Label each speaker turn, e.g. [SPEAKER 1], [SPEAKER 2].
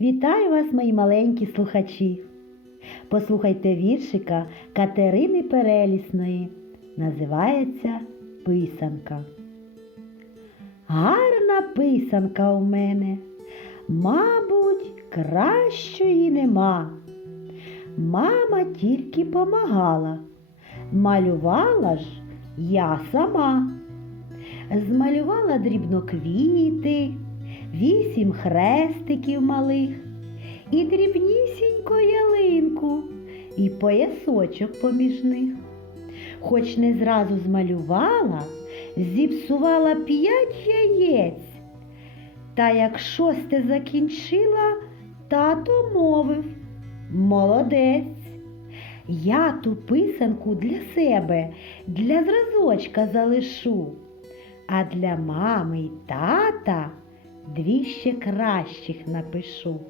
[SPEAKER 1] Вітаю вас, мої маленькі слухачі. Послухайте віршика Катерини Перелісної. Називається Писанка. Гарна писанка у мене, мабуть, кращої нема. Мама тільки помагала, малювала ж я сама. Змалювала дрібноквіти, вісім хрестиків малих, і дрібнісінько ялинку, і поясочок поміж них. Хоч не зразу змалювала, зіпсувала п'ять яєць. Та як шосте закінчила, тато мовив Молодець. Я ту писанку для себе, для зразочка залишу, а для мами й тата дві ще кращих напишу.